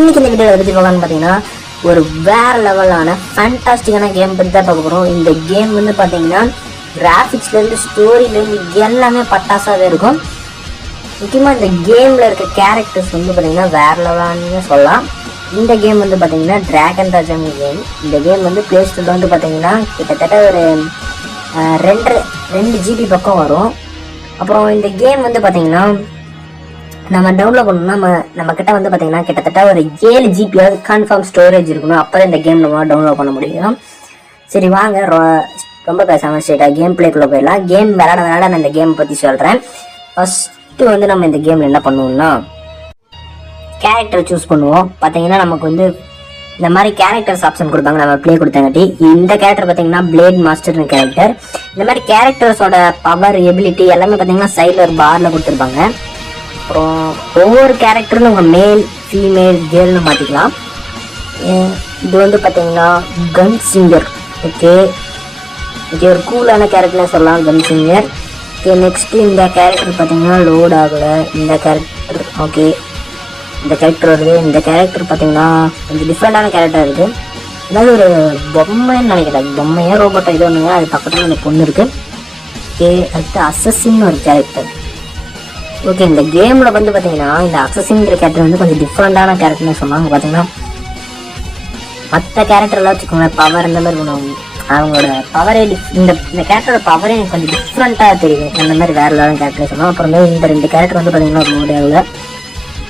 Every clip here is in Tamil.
இன்னைக்கு இந்த வீடியோவில் பற்றி பார்க்கலான்னு பார்த்தீங்கன்னா ஒரு வேற லெவலான ஃபேண்டாஸ்டிக்கான கேம் பற்றி தான் பார்க்க போகிறோம். இந்த கேம் வந்து பார்த்தீங்கன்னா கிராஃபிக்ஸ்லேருந்து ஸ்டோரியிலேருந்து எல்லாமே பட்டாசாகவே இருக்கும். முக்கியமாக இந்த கேமில் இருக்க கேரக்டர்ஸ் வந்து பார்த்தீங்கன்னா வேற லெவலானு சொல்லலாம். இந்த கேம் வந்து பார்த்தீங்கன்னா டிராகன் ராஜம் கேம். இந்த கேம் வந்து ப்ளே ஸ்டோரில் வந்து பார்த்தீங்கன்னா கிட்டத்தட்ட ஒரு 2 GB பக்கம் வரும். அப்புறம் இந்த கேம் வந்து பார்த்தீங்கன்னா நம்ம டவுன்லோட் பண்ணணும்னா நம்ம கிட்ட வந்து பார்த்தீங்கன்னா கிட்டத்தட்ட ஒரு 7 GB கன்ஃபார்ம் ஸ்டோரேஜ் இருக்கணும். அப்போ இந்த கேம் நம்ம டவுன்லோட் பண்ண முடியும். சரி வாங்க, ரொம்ப பேசாமல் ஸ்ட்ரெயிட்டாக கேம் பிளேக்குள்ளே போயிடலாம். கேம் விளையாட நான் இந்த கேம் பற்றி சொல்கிறேன். ஃபஸ்ட்டு வந்து நம்ம இந்த கேமில் என்ன பண்ணுவோம்னா கேரக்டர் சூஸ் பண்ணுவோம். பார்த்தீங்கன்னா நமக்கு வந்து இந்த மாதிரி கேரக்டர்ஸ் ஆப்ஷன் கொடுப்பாங்க. நம்ம ப்ளே கொடுத்தாங்காட்டி இந்த கேரக்டர் பார்த்தீங்கன்னா பிளேட் மாஸ்டர்னு கேரக்டர். இந்த மாதிரி கேரக்டர்ஸோட பவர் எபிலிட்டி எல்லாமே பார்த்தீங்கன்னா சைடில் ஒரு பாரில் கொடுத்துருப்பாங்க. அப்புறம் ஒவ்வொரு கேரக்டரும் உங்கள் மேல் ஃபீமேல் கேர்ள்னு மாற்றிக்கலாம். இது வந்து பார்த்தீங்கன்னா கன் சிங்கர். ஓகே ஒரு கூலான கேரக்டர்னு சொல்லலாம், கன் சிங்கர். ஓகே நெக்ஸ்ட்டு இந்த கேரக்டர் பார்த்தீங்கன்னா லோட் ஆகலை. இந்த கேரக்டர் ஓகே இந்த கேரக்டர் வருது. இந்த கேரக்டர் பார்த்தீங்கன்னா கொஞ்சம் டிஃப்ரெண்டான கேரக்டர் இருக்குது. அதாவது ஒரு பொம்மைன்னு நினைக்கிறேன், பொம்மையா ரோபோட்டோ இது ஒன்றுங்க. அது பக்கத்தில் அந்த பொண்ணு இருக்குது. ஓகே அடுத்து அசஸின்னு ஒரு கேரக்டர். ஓகே இந்த கேமில் வந்து பார்த்தீங்கன்னா இந்த அசஸிங்கிற கேரக்டர் வந்து கொஞ்சம் டிஃப்ரெண்டான கேரக்டர்னு சொன்னாங்க. பார்த்தீங்கன்னா மற்ற கேரக்டர்லாம் வச்சுக்கோங்க பவர் இந்த மாதிரி பண்ணுவாங்க. அவங்களோட பவரே இந்த கேரக்டரோட பவரே எனக்கு கொஞ்சம் டிஃப்ரெண்ட்டாக தெரியும். அந்த மாதிரி வேறு ஏதாவது கேரக்டர் சொன்னோம். அப்புறமே இந்த 2 கேரக்டர் வந்து பார்த்தீங்கன்னா ஒரு ஆகல.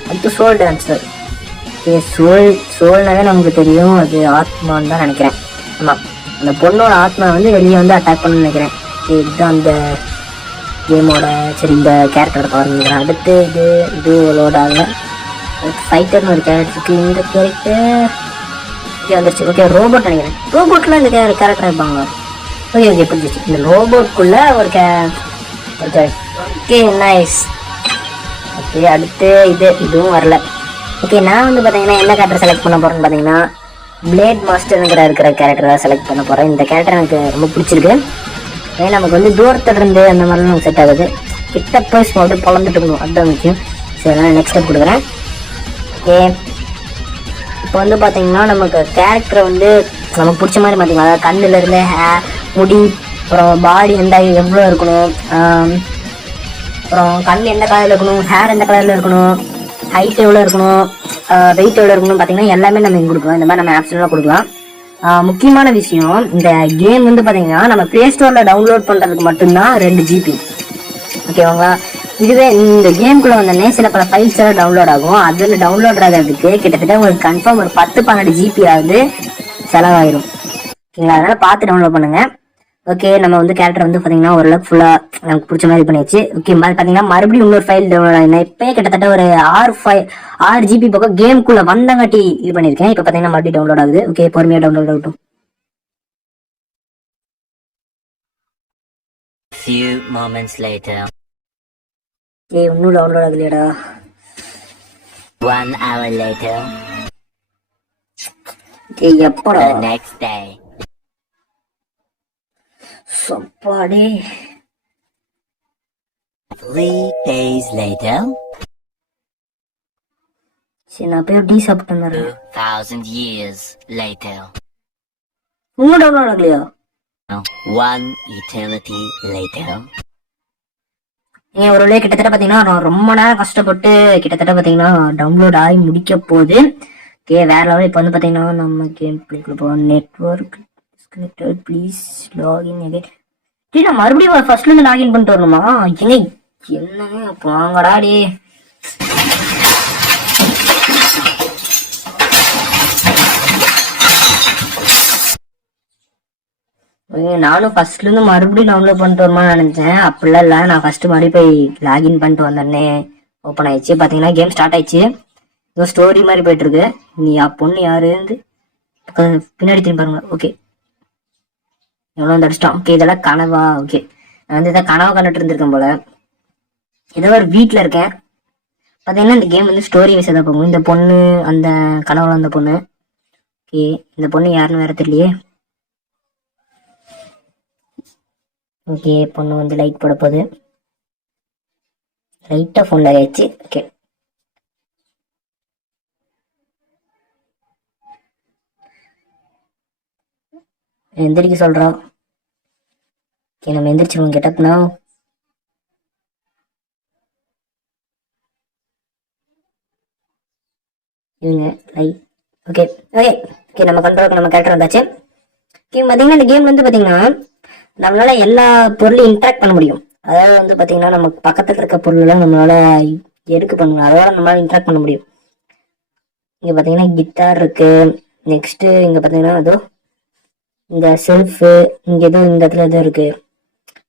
அடுத்து சோல் டான்ஸர். ஓகே சோல்னாவே நமக்கு தெரியும் அது ஆத்மான்னு தான் நினைக்கிறேன். ஆமாம் அந்த பொண்ணோட ஆத்மா வந்து வெளியே வந்து அட்டாக் பண்ணணும்னு நினைக்கிறேன். இதுதான் அந்த கேமோட சரி இந்த கேரக்டரோட பவர். அடுத்து இது லோட் ஆகல. ஃபைட்டர்னு ஒரு கேரக்டர் இருக்குது. இந்த கேரக்டர் ஓகே வந்துருச்சு. ஓகே ரோபோட் நினைக்கிறேன். ரோபோட்டில் இந்த கேரக்டர் இருப்பாங்க. ஓகே புரிஞ்சிச்சு. இந்த ரோபோட்குள்ளே ஒரு ஓகே நைஸ். ஓகே அடுத்து இதுவும் வரல. ஓகே நான் வந்து பார்த்தீங்கன்னா என்ன கேரக்டர் செலக்ட் பண்ண போகிறேன்னு பார்த்தீங்கன்னா பிளேட் மாஸ்டருங்கிற இருக்கிற கேரக்டரை செலக்ட் பண்ண போகிறேன். இந்த கேரக்டர் எனக்கு ரொம்ப பிடிச்சிருக்கு. ஏன்னா நமக்கு வந்து தூரத்தில் இருந்து அந்த மாதிரிலாம் நமக்கு செட் ஆகுது. கிட்ட போய் அப்படியே பொழந்துட்டு இருக்கணும், அதுதான் முக்கியம். சரி நான் நெக்ஸ்ட் ஸ்டெப் கொடுக்குறேன். ஓகே இப்போ வந்து பார்த்தீங்கன்னா நமக்கு கேரக்டரை வந்து நமக்கு பிடிச்ச மாதிரி மாற்றிக்கலாம். அதாவது கண்ணுலேருந்து முடி, அப்புறம் பாடி எவ்வளோ இருக்கணும், அப்புறம் கண் எந்த கலரில் இருக்கணும், ஹேர் எந்த கலரில் இருக்கணும், ஹைட் எவ்வளோ இருக்கணும், வெயிட் எவ்வளோ இருக்கணும் பார்த்தீங்கன்னா எல்லாமே நம்ம இங்கே கொடுக்கலாம். இந்த மாதிரி நம்ம ஆப்ஷன்லாம் கொடுக்கலாம். முக்கியமான விஷயம் இந்த கேம் வந்து பார்த்தீங்கன்னா நம்ம ப்ளே ஸ்டோரில் டவுன்லோட் பண்ணுறதுக்கு மட்டும்தான் 2 GB. ஓகேவாங்களா? இதுவே இந்த கேம்குள்ளே வந்தோடனே சில பல ஃபைல்ஸ் எல்லாம் டவுன்லோட் ஆகும். அதில் டவுன்லோட் ஆகிறதுக்கு கிட்டத்தட்ட உங்களுக்கு கன்ஃபார்ம் ஒரு 10-12 GB ஆகுது செலவாயிரும். ஓகேங்களா? அதனால் பார்த்து டவுன்லோட் பண்ணுங்கள். ஓகே நம்ம வந்து கேரக்டர் வந்து பார்த்தீங்கன்னா ஓரளவுக்கு ஃபுல்லாக நமக்கு பிடிச்ச மாதிரி பண்ணியாச்சு. ஓகே பார்த்தீங்கன்னா மறுபடியும் இன்னொரு ஃபைல் டவுன்லோட் ஆகினா இப்போயே கிட்டத்தட்ட ஒரு 6 GB பக்கம் கேமுக்குள்ளே வந்தங்காட்டி இது பண்ணியிருக்கேன். இப்போ பார்த்தீங்கன்னா மறுபடியும் டவுன்லோட் ஆகுது. ஓகே பொறுமையாக டவுன்லோட் ஆகட்டும். Few moments later. இன்னும் டவுன்லோட் ஆகலையடா. 1 hour later. எப்படா? The next day. சப்பாடே 3 days later. சரி நான் போய் டீ சாப்பிட்டேன். 2000 years later. இன்னும் டவுன்லோட் ஆகலையா? 1 eternity later. ஒரு வழியாக கிட்டத்தட்ட பார்த்தீங்கன்னா நான் ரொம்ப நேரம் கஷ்டப்பட்டு கிட்டத்தட்ட பார்த்தீங்கன்னா டவுன்லோட் ஆகி முடிக்க போகுது. ஓகே வேற லெவல். இப்போ வந்து பார்த்தீங்கன்னா நம்ம கேம் பிளேக்குள்ள போவோம். Network disconnected please login again. சரி நான் மறுபடியும் ஃபர்ஸ்ட்லேருந்து லாகின் பண்ணிட்டு வரணுமா? என்னங்க வாங்கடாடி. நானும் ஃபர்ஸ்ட்லேருந்து மறுபடியும் டவுன்லோட் பண்ணிட்டு வருமான்னு நினச்சேன். அப்படிலாம் இல்லை, நான் ஃபர்ஸ்ட் மறுபடியும் போய் லாகின் பண்ணிட்டு வந்தோடனே ஓப்பன் ஆயிடுச்சு. பார்த்தீங்கன்னா கேம் ஸ்டார்ட் ஆயிடுச்சு. ஏதோ ஸ்டோரி மாதிரி போயிட்டு இருக்கு. நீ பொண்ணு யாருன்னு பின்னாடி திரும்பி பாருங்க. ஓகே எவ்வளோ வந்து அடிச்சிட்டோம். ஓகே இதெல்லாம் கனவா? ஓகே நான் வந்து இதை கனவா கண்டுட்டு இருந்திருக்கேன் போல. ஏதோ ஒரு வீட்டில் இருக்கேன். பார்த்தீங்கன்னா இந்த கேம் வந்து ஸ்டோரி வைஸ் தான் போகும். இந்த பொண்ணு அந்த கனவுல அந்த பொண்ணு. ஓகே இந்த பொண்ணு யாருன்னு வேற தெரியலையே. ஓகே பொண்ணு வந்து லைட் போட போகுது. லைட்டாக ஃபோனில் ஆயிடுச்சு. ஓகே எந்திரிக்க சொல்றான். ஓகே நம்ம எந்திரிச்சிருவோம். கெட்டப்னா இவங்க லைட். ஓகே ஓகே ஓகே நம்ம கண்ட்ரோலுக்கு நம்ம கேரக்டர் வந்தாச்சு. ஓகே பார்த்தீங்கன்னா இந்த கேம் வந்து பார்த்தீங்கன்னா நம்மளால எல்லா பொருளையும் இன்ட்ராக்ட் பண்ண முடியும். அதாவது வந்து பார்த்தீங்கன்னா நம்ம பக்கத்தில் இருக்க பொருளெல்லாம் நம்மளால எடுக்க பண்ணணும், அதோட நம்மளால இன்ட்ராக்ட் பண்ண முடியும். இங்கே பார்த்தீங்கன்னா கிட்டார் இருக்கு. நெக்ஸ்ட் இங்கே பார்த்தீங்கன்னா அதோ இந்த செல்ஃபு, இங்கே ஏதோ இந்த இடத்துல ஏதோ இருக்கு.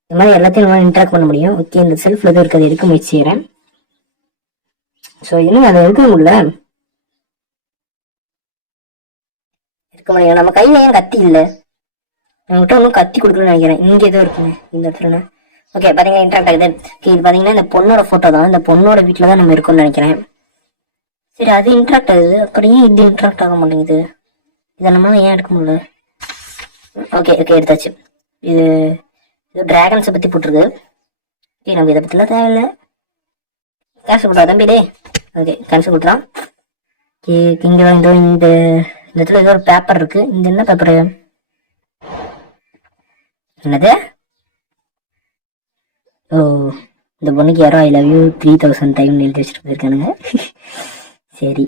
இந்த மாதிரி எல்லாத்தையும் நம்மளால இன்ட்ராக்ட் பண்ண முடியும். ஓகே இந்த செல்ஃப்ல ஏதோ இருக்கு, அதை எடுக்க முயற்சி செய்கிறேன். ஸோ இன்னும் அதை எடுக்க முடியல. இருக்க முடியும். நம்ம கையில ஏன் கத்தி இல்லை? நம்மகிட்ட ஒன்றும் கத்தி கொடுக்கணும்னு நினைக்கிறேன். இங்கே ஏதோ இருக்குங்க இந்த இடத்துல. ஓகே பார்த்தீங்கன்னா இன்ட்ராக்ட் ஆகுது. ஓகே இது பார்த்தீங்கன்னா இந்த பொண்ணோட ஃபோட்டோ தான். இந்த பொண்ணோட வீட்டில் தான் நம்ம இருக்கோம்னு நினைக்கிறேன். சரி அது இன்ட்ராக்ட் ஆகுது, அப்படியே இது இன்ட்ராக்ட் ஆக மாட்டேங்குது. இதை நம்மளால ஏன் எடுக்க முடியல? ஓகே ஓகே எடுத்தாச்சு. இது இது டிராகன்ஸை பற்றி போட்டிருக்கு. ஓகே நமக்கு இதை பற்றிலாம் தேவையில்லை. கேன்சல் கொடுத்தா தம்பி டே. ஓகே கேன்சல் கொடுத்துறான். ஓகே இங்கே வந்து இந்த இடத்துல ஏதோ ஒரு பேப்பர் இருக்கு. இந்த என்ன பேப்பரு? என்னது? ஓ இந்த பொண்ணுக்கு யாரோ ஐ லவ் யூ 3000 டைம் எழுதி வச்சுட்டு போயிருக்கானுங்க. சரி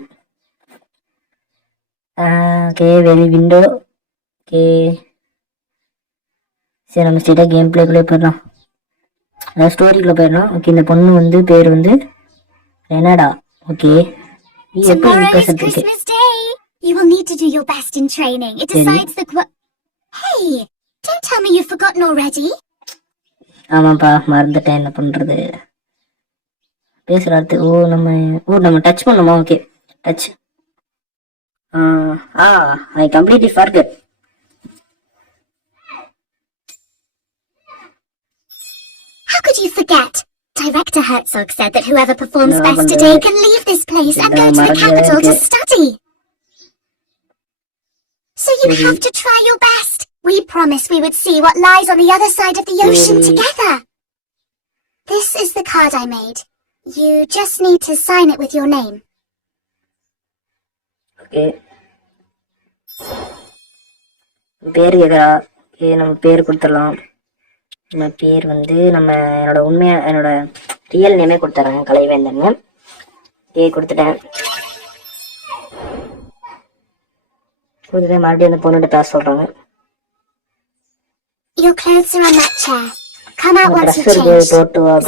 ஓகே வெளி விண்டோ. ஓகே சரி நம்ம ஸ்ட்ரெயிட்டாக கேம் பிளேக்குள்ளே போயிடலாம், அதாவது ஸ்டோரிக்குள்ளே போயிடலாம். ஓகே இந்த பொண்ணு வந்து பேர் வந்து Renata. Okay Tomorrow is Christmas Day. You will need to do your best in training. It decides the Hey, don't tell me you've forgotten already. ஆமாப்பா மறந்துட்டேன், என்ன பண்றது? பேசுறாரு. நம்ம டச் பண்ணோமா? Okay touch. I completely forgot. How could you forget? Director Herzog said that whoever performs best today can leave this place and go to the capital to study. So you have to try your best. We promised we would see what lies on the other side of the ocean together. This is the card I made. You just need to sign it with your name. Okay பேர் கேட்குறா. ஓகே நம்ம பேர் கொடுத்துடலாம். நம்ம பேர் வந்து என்னோட ரியல் நேமே கொடுத்துட்றேன், கலைவேந்தன். ஓகே கொடுத்துட்டேன். மறுபடியும் அந்த பொண்ணோட பேச சொல்றாங்க. Your clothes are on that chair. Come out once you change.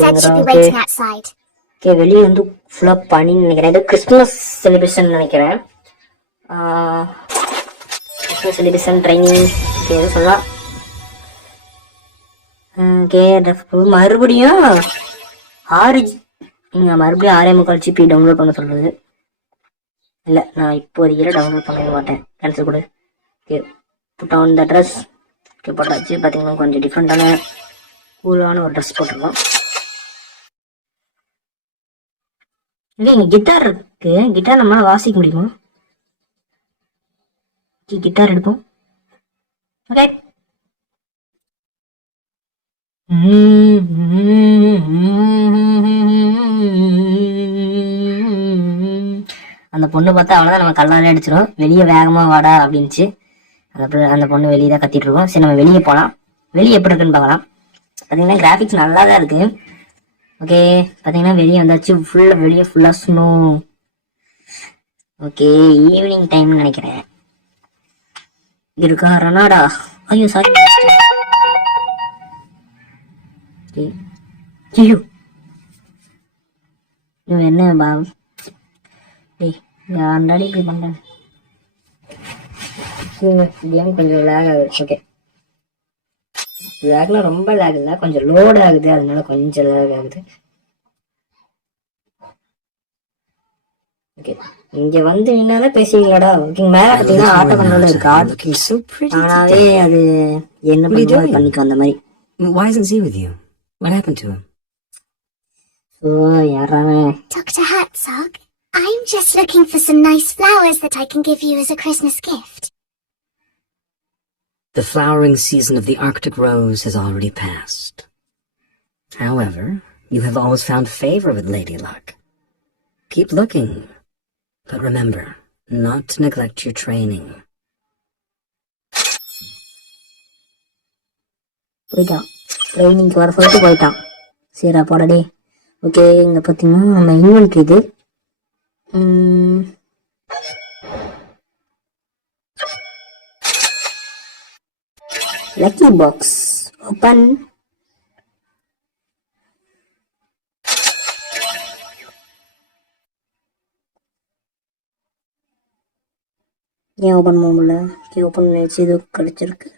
Said she'll be waiting outside. Okay வெளியே வந்து ஃபுல்லா பனின்னு நினைக்கிறேன். இது கிறிஸ்துமஸ் செலிப்ரேஷன் நினைக்கிறேன். கிறிஸ்துமஸ் செலிப்ரேஷன் ட்ரைனிங் எதுவும் சொல்லலாம். ஓகே மறுபடியும் மறுபடியும் 6.25 GB டவுன்லோட் பண்ண சொல்றது. இல்லை நான் இப்போதைக்கு டவுன்லோட் பண்ணவே மாட்டேன், கேன்சல் கொடு. Okay put on the dress. Okay போட்டாச்சு. பார்த்தீங்கன்னா கொஞ்சம் டிஃப்ரெண்டான கூலான ஒரு ட்ரெஸ் போட்டிருக்கோம். இல்லை இங்கே கிட்டார் இருக்கு. கிட்டார் நம்மளால வாசிக்க முடியுமா? கிட்டார் எடுப்போம். ஓகே அந்த பொண்ணு பார்த்தா அவ்வளோதான், நம்ம கல்லாலே அடிச்சிடும். வெளியே வேகமா வாடா அப்படின்ச்சு. அந்த பொண்ணு வெளியே தான் கத்திட்டு இருக்கோம். சரி நம்ம வெளியே போகலாம். வெளியே எப்படி இருக்குன்னு பார்க்கலாம். பார்த்தீங்கன்னா கிராஃபிக்ஸ் நல்லா தான் இருக்கு. ஓகே பார்த்தீங்கன்னா வெளியே வந்தாச்சு. வெளியே ஃபுல்லாக ஸ்னோ. ஓகே ஈவினிங் டைம்னு நினைக்கிறேன். இருக்கா ரெனாடா? ஐயோ சாரி. ஐயோ என்ன பாபு யாருந்தாடி இப்படி பண்றேன்? கேம் கொஞ்சம் லேக் ஆகுது. ஓகே லேக்லாம் ரொம்ப லேக் இல்லை, கொஞ்சம் லோட் ஆகுது, அதனால கொஞ்சம் லேக் ஆகுது. ஓகே இங்க வந்து என்னால பேசுவீங்களாடா? ஓகே மேல பாத்தீங்கன்னா ஆட்டோ கண்ட்ரோல் இருக்கு. ஆனாவே அது என்ன பண்ணுவோம் பண்ணிக்கோ அந்த மாதிரி. Why isn't he with you? What happened to him? Oh, யாராவே? Dr. Herzog, I'm just looking for some nice flowers that I can give you as a Christmas gift. The flowering season of the Arctic rose has already passed. However, you have always found favor with Lady Luck. Keep looking, but remember not to neglect your training. போயிட்டான். ட்ரைனிங்க்கு வர சொல்லிட்டு போயிட்டான். சரிடா போடடே. ஓகே, இங்கே பார்த்தீங்கன்னா நம்ம இன்வென்ட்ரி இது. Lucky box open. ஏன் ஓப்பன் பண்ண முடியல? ஓப்பன் பண்ணிச்சு, இது கிடச்சிருக்கு.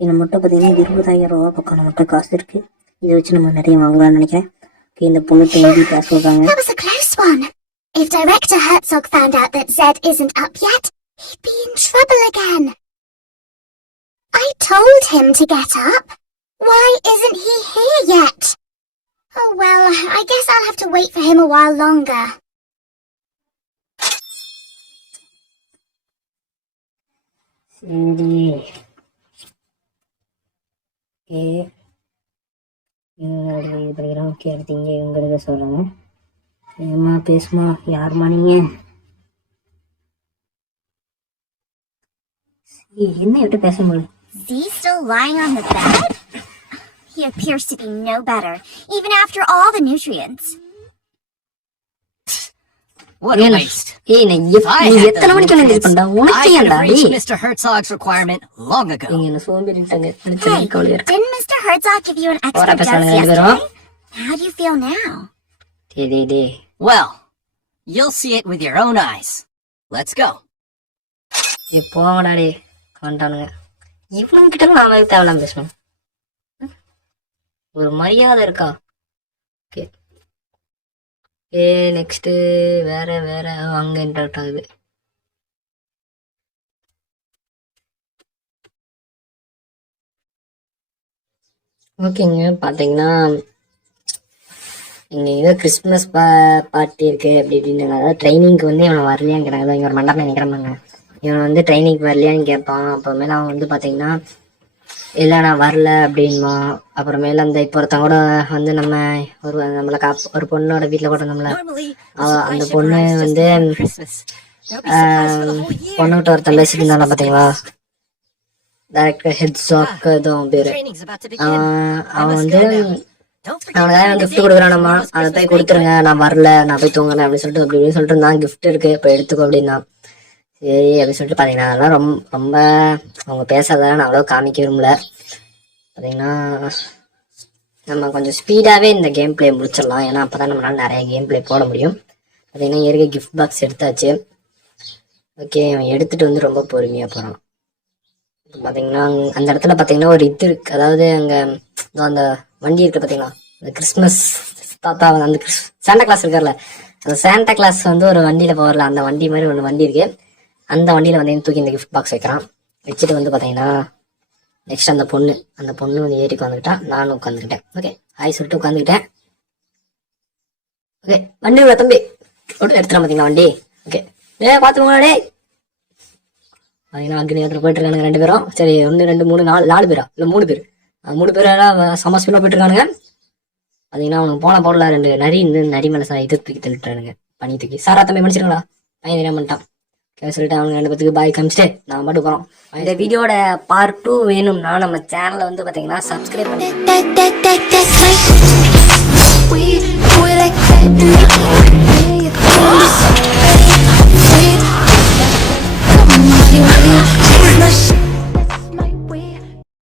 இதில் மட்டும் பார்த்தீங்கன்னா 20,000 ரூபா பக்கம் நம்மகிட்ட காசு இருக்கு. இதை வச்சு நம்ம நிறைய வாங்கலாம்னு நினைக்கிறேன். இந்த பொண்ணு எழுதி காசு சொல்றாங்க. That was a close one. If Director Herzog found out that Zed isn't up yet, he'd be in trouble again. I told him to get up. Why isn't he here yet? Oh well, I guess I'll have to wait for him a while longer. சரி, ஓகே, இது பண்ணிக்கிறோம். ஓகே, அடுத்து இங்கே இவங்க இருக்க சொல்கிறாங்க. ஏம்மா பேசுமா, யாருமா நீங்கள்? என்ன விட்டு பேச முடியல? Is he still lying on the bed? He appears to be no better, even after all the nutrients. What a waste. ஏய், நான் If I நீ had எத்தனை those மணிக்கு வந்து nutrients, பண்ணா I உனக்கு could ஏன்டா? have reached Mr. Herzog's requirement long ago. நீங்க என்ன சோம்பேறிட்டாங்க. Hey, didn't Mr. Herzog give you an extra Ora, dose pessoal, yesterday? How do you feel now? Day Well, you'll see it with your own eyes. Let's go. போங்கடா டே, வந்துட்டானுங்க. இவனுங்க கிட்ட நாம தேவையில்லாம பேசணும். ஒரு மரியாதை இருக்கா? ஓகே, நெக்ஸ்ட் வேற அங்க இன்டர்ட் ஆகுது. ஓகேங்க, பார்த்தீங்கன்னா இங்கே ஏதோ கிறிஸ்மஸ் பார்ட்டி இருக்கு அப்படி இப்படின்னு. அதாவது ட்ரைனிங்க்கு வந்து இவனை வரலையான்னு கேட்டாங்க. இங்கே ஒரு மண்டபம் நினைக்கிறேன். இவன் வந்து ட்ரைனிங்க்கு வரலையான்னு கேட்பான். அப்புறமேல அவன் வந்து பார்த்தீங்கன்னா இல்லை நான் வரல அப்படின்மா. அப்புறமேல அந்த இப்போ ஒருத்தன் கூட வந்து நம்மளை ஒரு பொண்ணோட வீட்டில் கூட நம்மளை அந்த பொண்ணு வந்து பொண்ணுகிட்ட ஒருத்தன் பேசிட்டு இருந்தாலும் பார்த்தீங்களா, டைரக்டர் ஹெட்ஸாக் எதுவும் பேரு. அவன் வந்து அவனுக்கு கிஃப்ட் கொடுக்குறானம்மா, அதை போய் கொடுத்துருங்க, நான் வரல, நான் போய் தூங்குறேன் அப்படின்னு சொல்லிட்டு அப்படின்னு சொல்லிட்டு இருந்தான். கிஃப்ட் இருக்கு, இப்போ எடுத்துக்கோ அப்படின்னா. சரி அப்படின்னு சொல்லிட்டு பார்த்தீங்கன்னா அதெல்லாம் ரொம்ப அவங்க பேசாதான் நான் அவ்வளோ காமிக்க விரும்பல. பார்த்தீங்கன்னா நம்ம கொஞ்சம் ஸ்பீடாகவே இந்த கேம் பிளே முடிச்சிடலாம். ஏன்னா அப்போ தான் நம்மளால நிறைய கேம் பிளே போட முடியும். பார்த்தீங்கன்னா இருக்க கிஃப்ட் பாக்ஸ் எடுத்தாச்சு. ஓகே, அவன் எடுத்துகிட்டு வந்து ரொம்ப பொறுமையாக போகிறான். பார்த்தீங்கன்னா அந்த இடத்துல பார்த்தீங்கன்னா ஒரு இது இருக்கு. அதாவது அங்கே அந்த வண்டி இருக்கு பார்த்தீங்களா, அந்த கிறிஸ்மஸ் தாத்தா அந்த சாண்டா கிளாஸ் இருக்கார்ல, அந்த சாண்டா கிளாஸ் வந்து ஒரு வண்டியில் போகல, அந்த வண்டி மாதிரி ஒன்று வண்டி இருக்கு. அந்த வண்டியில் வந்து தூக்கி இந்த கிஃப்ட் பாக்ஸ் வைக்கிறான். வச்சுட்டு வந்து பார்த்தீங்கன்னா நெக்ஸ்ட் அந்த பொண்ணு வந்து ஏறி உட்காந்துக்கிட்டா, நானும் உட்காந்துக்கிட்டேன். ஓகே, ஹாய் சொல்லிட்டு உட்காந்துக்கிட்டேன். ஓகே, வண்டி தம்பி எடுத்துலாம் பார்த்தீங்களா வண்டி. ஓகே, பார்த்துக்கோங்களே. பார்த்தீங்கன்னா அக்னி இடத்துல போயிட்டு இருக்கானுங்க 2 பேரும். சரி, 1 2 3 4 பேரா இல்லை 3 பேர். 3 பேரெல்லாம் செம்ம ஸ்பீடாக போயிட்டு இருக்கானுங்க. பார்த்தீங்கன்னா அவனுக்கு போடல 2 நரி மேலே இது தூக்கி தள்ளிட்டுறானுங்க, பனி தூக்கி. சாரா தம்பி மன்னிச்சிருங்களா, பையன் தெரியாம பண்ணிட்டான். சொல்லிட்டு அவங்க 2 பேத்துக்கு பாய் காமிச்சிட்டு நான் மட்டும் போகிறோம். இந்த வீடியோட பார்ட் 2 வேணும்னா நம்ம சேனலை வந்து பார்த்தீங்கன்னா சப்ஸ்கிரைப் பண்ணி